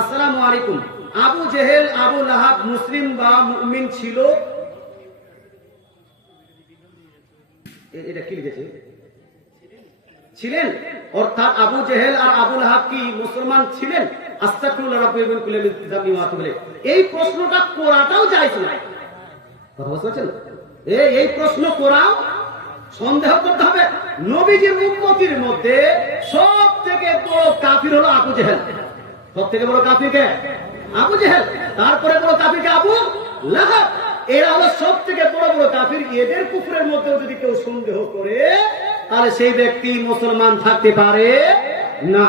আসসালামু আলাইকুম। আবু জেহেল আবু লাহাব মুসলিম বা মুমিন ছিল? এটা কি লিখেছে? ছিলেন, অর্থাৎ আবু জেহেল আর আবু লাহাব কি মুসলমান ছিলেন? আস্তাগফিরুল্লাহ রাব্বিল কুল্লি যামনি ওয়া আতুবু ইলাইহি। এই প্রশ্নটা করাটাও জায়েজ নয়। কথা বুঝতে পারছেন? এই প্রশ্ন করাও সন্দেহ করতে হবে। নবীজির উম্মতির মধ্যে সব থেকে বড় কাফির হলো আবু জেহেল। সব থেকে বড় কাফির কে? আবু জেহেল। তারপরে বড় কাফির কে? আবু লাহাব। এরা হলো সব থেকে বড় বড় কাফির। এদের কুফরের মধ্যে যদি কেউ সন্দেহ করে তাহলে সেই ব্যক্তি মুসলমান থাকতে পারে না।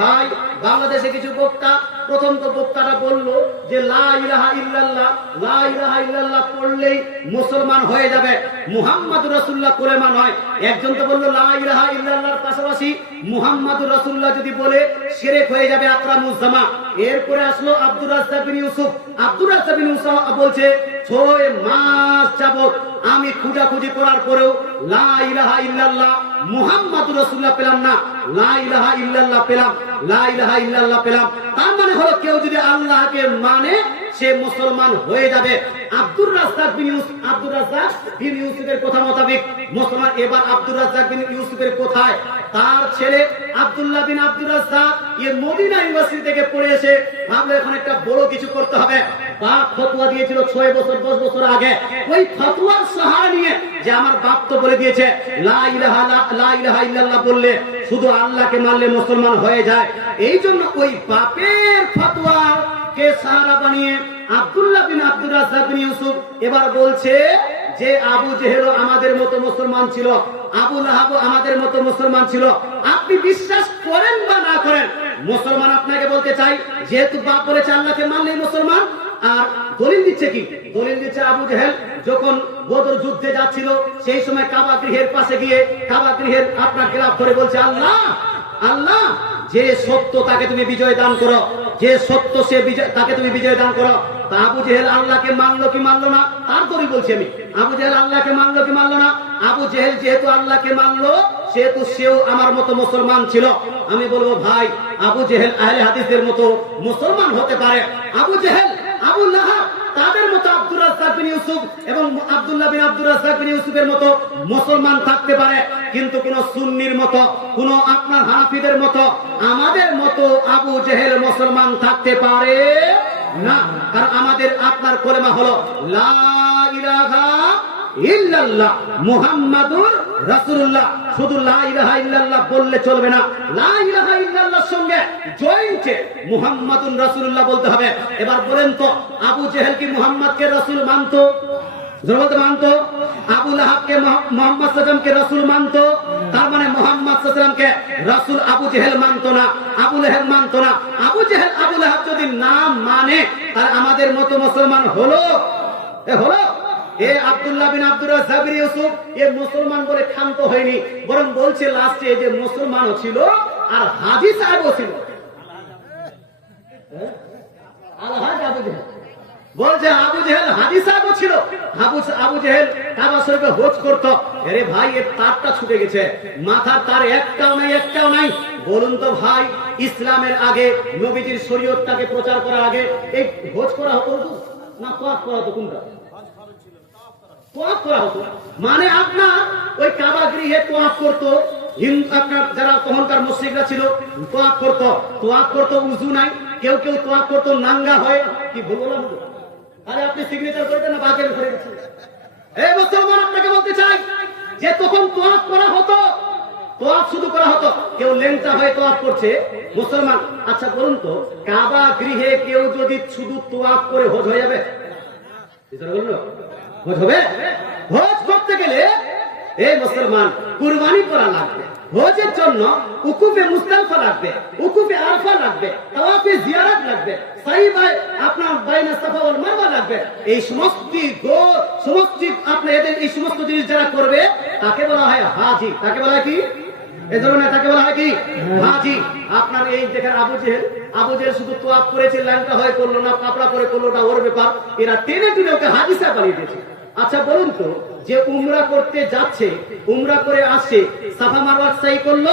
ভাই, বাংলাদেশে কিছু বক্তা প্রথম তো বক্তাটা বলল যে লা ইলাহা ইল্লাল্লাহ, লা ইলাহা ইল্লাল্লাহ পড়লেই মুসলমান হয়ে যাবে, মুহাম্মাদুর রাসূলুল্লাহ কলেমা নয়। একজন তো বলল লা ইলাহা ইল্লাল্লাহর পাশাপাশি মুহাম্মাদুর রাসূলুল্লাহ যদি বলে শিরক হয়ে যাবে আকরামুজ জামা। এরপরে আসলো আব্দুর রাজ্জাক বিন ইউসুফ। আব্দুর রাজ্জাক বিন ইউসুফ বলছে 6 মাস যাবত আমি খোঁজাখুঁজি করার পরেও লা ইলাহা ইল্লাল্লাহ মুহাম্মাদুর রাসূলুল্লাহ পেলাম না, লা ইলাহা ইল্লাল্লাহ পেলাম, লা ইলাহা ইল্লাল্লাহ পেলাম। তার মানে হলো কেউ যদি আল্লাহকে মানে সে মুসলমান হয়ে যাবে। আব্দুর রাজ্জাক বিন ইউসুফের কথা মোতাবেক মুসলমান। এবার আব্দুর রাজ্জাক বিন ইউসুফের কোথায়? তার ছেলে আব্দুল্লাহ বিন আব্দুর রাজ্জাক মদিনা ইউনিভার্সিটি থেকে পড়ে এসে ভাবলো এখন একটা বড় কিছু করতে হবে। বাপ ফতোয়া দিয়েছিল 6 বছর 10 বছর আগে। ওই ফতোয়ার সাহারা নিয়ে যে আমার বাপ তো বলে দিয়েছে লা ইলাহা ইল্লাল্লাহ বললে শুধু আল্লাহকে মানলে মুসলমান হয়ে যায়। এই জন্য ওই বাপের ফতোয়া কে সাহারা বানিয়ে আব্দুল্লাহ বিন আব্দুর রাজ্জাক বিন ইউসুফ এবার বলছে যে আবু জেহেল আমাদের মতো মুসলমান ছিল, আবু লাহাব আমাদের মতো মুসলমান ছিল। আপনি বিশ্বাস করেন বা না করেন, মুসলমান আপনাকে বলতে চাই যেহেতু বাপ বলেছে আল্লাহকে মানলেই মুসলমান। আর দলিল দিচ্ছে কি? দলিল দিচ্ছে আবু জেহেল যখন বদর যুদ্ধে যাচ্ছিল সেই সময় কাবা গৃহের পাশে গিয়ে কাবা গৃহের আপনার গেলাফ ধরে বলছে আল্লাহ আল্লাহ যে সত্য তাকে তুমি বিজয় দান করো, যে সত্য সে তাকে তুমি বিজয় দান করো। তা আবু জেহেল আল্লাহকে মানলো কি মানলো না? তার দলিল বলছি আমি। আবু জেহেল আল্লাহকে মানলো কি মানলো না? আবু জেহেল যেহেতু আল্লাহকে মানলো সেহেতু সেও আমার মতো মুসলমান ছিল। আমি বলবো ভাই, আবু জেহেল আহলে হাদিসের মতো মুসলমান হতে পারে। আবু জেহেল আবু লাহাব তাদের মতো আব্দুর রাজ্জাক বিন ইউসুফ এবং আব্দুল্লাহ বিন আব্দুর রাজ্জাক বিন ইউসুফের মতো মুসলমান থাকতে পারে, কিন্তু কোন সুন্নির মতো, কোন আপনার হানাফিদের মতো, আমাদের মতো আবু জেহেল মুসলমান থাকতে পারে না। কারণ আমাদের আপনার কলেমা হলো লা ইলাহা ইল্লাল্লাহ মুহাম্মাদুর রাসূলুল্লাহ। শুধু লা ইলাহা ইল্লাল্লাহ বললে চলবে না, লা ইলাহা ইল্লাল্লাহর সঙ্গে জয়েন্টে মুহাম্মাদুর রাসূলুল্লাহ বলতে হবে। এবার বলেন তো আবু জেহেল কি মুহাম্মদকে রাসূল মানতো? জরুরত মানতো? আবু লাহাবকে মুহাম্মদ সাল্লাল্লাহু আলাইহি রাসূল মানতো? তার মানে মুহাম্মদ সাল্লাল্লাহু আলাইহি কে রাসূল আবু জেহেল মানতো না, আবু লাহাব মানতো না। আবু জেহেল আবু লাহাব যদি না মানে তার আমাদের মতো মুসলমান হলো? হলো? আব্দুল্লাহ বিন আব্দুর রাজ্জাক বিন ইউসুফ মুসলমান বলে ক্ষান্ত হয়নি, বরং বলছে লাস্টে যে মুসলমানও ছিল আর হাজী সাহেবও ছিল। বলছে আবু জেহেল হাজী সাহেবও ছিল। আবু জেহেল কাবা শরীফে হজ করতো। আরে ভাই, এর তারটা ছুটে গেছে, মাথার তার একটাও নাই, একটাও নাই। বলুন তো ভাই, ইসলামের আগে নবীজির শরীয়তটাকে প্রচার করার আগে এই হজ করা হতো না তোয়াফ করা হতো? কোনটা? তোয়াফ করা হতো। মানে আপনার ওই কাবা গৃহে তোয়াফ করতো। আপনার যারা তখনকার মুশরিকরা ছিল তোয়াফ করতো, উযু নাই। কেউ কেউ তোয়াফ করতো নাঙ্গা হয়। কি বললাম? আরে আপনি সিগনেচার করবেন না বাকের ঘরে গেছেন? এই মুসলমান, আপনাকে বলতে চাই যে তখন তোয়াফ করা হতো, তোয়াফ শুধু করা হতো। কেউ লেংটা হয়ে তোয়াফ করছে মুসলমান। আচ্ছা বলুন তো, কাবা গৃহে কেউ যদি শুধু তোয়াফ করে হজ হয়ে যাবে? হজ হবে? হজ করতে গেলে এই মুসলমান কুরবানি করা লাগবে। হজের জন্য উকুফে মুজদালিফা লাগবে, উকুফে আরাফা লাগবে, তাওয়াফে জিয়ারত লাগবে, সাই ভাই আপনার বাইনা সাফা ওয়াল মারওয়া লাগবে। এই সমস্ত আপনি এদের এই সমস্ত জিনিস যারা করবে তাকে বলা হয় হাজী। তাকে বলা হয় কি? এই ধরনের তাকে বলা হয় কি? হাজী। আপনার এই দেখেন আবু জেহেল শুধু তোয়াফ করেছে, ল্যাংটা হয়ে করলো না, কাপড়া পরে করলো না, ওর ব্যাপার। এরা টেনে টেনে ওকে হাজী সাহেব বানিয়ে দিয়েছে। আচ্ছা বলুন তো, যে উমরা করতে যাচ্ছে, উমরা করে আসছে, সাফা মারওয়া সাই করলো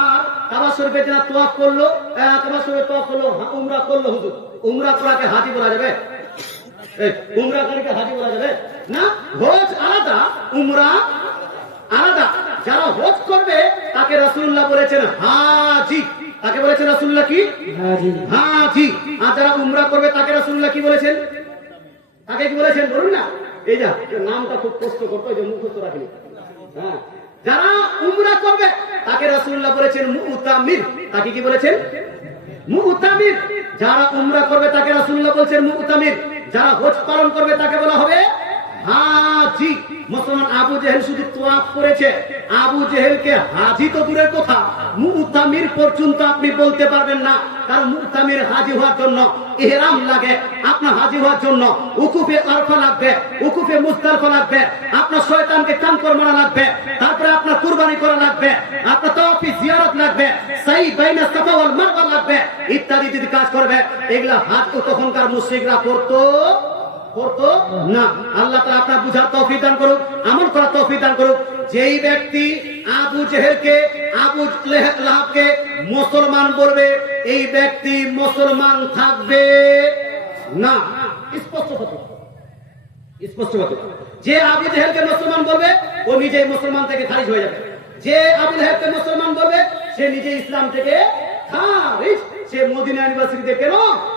আর কাবা শরীফে যারা তোয়াফ করলো, কাবা শরীফে তোয়াফ করলো, উমরা করলো, হুজুর উমরা করাকে হাজি বলা যাবে? উমরা করাকে হাজি বলা যাবে না? হজ আলাদা, উমরা আলাদা। যারা হজ করবে তাকে রাসূলুল্লাহ বলেছেন হাজি। তাকে বলেছেন রাসূলুল্লাহ কি? হাজি। আর যারা উমরা করবে তাকে রাসূলুল্লাহ কি বলেছেন? তাকে কি বলেছেন বলুন না? এই যা নামটা খুব কষ্ট করতো, এই যে মুখস্থ রাখেনি। হ্যাঁ, যারা উমরা করবে তাকে রাসূলুল্লাহ বলেছেন মুতামির। তাকে কি বলেছেন? মুতামির। যারা উমরা করবে তাকে রাসূলুল্লাহ বলেছেন মুতামির। যারা হজ পালন করবে তাকে বলা হবে হাজি। মুসলমান আবু জেহেল শুধু তোয়াফ করেছে, আবু জেহেলকে হাজি তো দূরের কথা, মুতামির পর্যন্ত আপনি বলতে পারবেন না। কারণ মুতামির হাজি হওয়ার জন্য ইহরাম লাগে, আপনার হাজি হওয়ার জন্য উকুফে আরফা লাগবে, উকুফে মুজদালিফা লাগবে, আপনার শয়তানকে কানকর মারা লাগবে, তারপরে আপনার কুরবানি করা লাগবে, আপনার তাওয়াফি জিয়ারত লাগবে, সাই বাইনা সাফা ওয়াল মারওয়া লাগবে, ইত্যাদি ইত্যাদি কাজ করবে। এগুলা হাজ তো তখনকার মুশরিকরা করতো না। আল্লাহ তাআলা আপনার বুঝার তৌফিক দান করুক, আমল করার তৌফিক দান করুক। যেই ব্যক্তি আবু জেহেলকে, আবু লাহাবকে মুসলমান বলবে, এই ব্যক্তি মুসলমান থাকবে না। স্পষ্ট কথা, স্পষ্ট কথা। যে আবু জেহেলকে মুসলমান বলবে ও নিজেই মুসলমান থেকে খারিজ হয়ে যাবে। যে আবু লাহাবকে মুসলমান বলবে সে নিজে ইসলাম থেকে খারিজ। সে মদিনা ইউনিভার্সিটিতে কেন,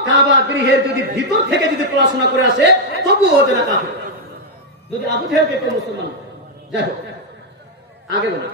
কাবা গৃহের যদি ভিতর থেকে যদি পড়াশোনা করে আসে তবুও হতে না কাফের। যদি আবু জেহেলকে মুসলমান, যাই হোক আগে বলি।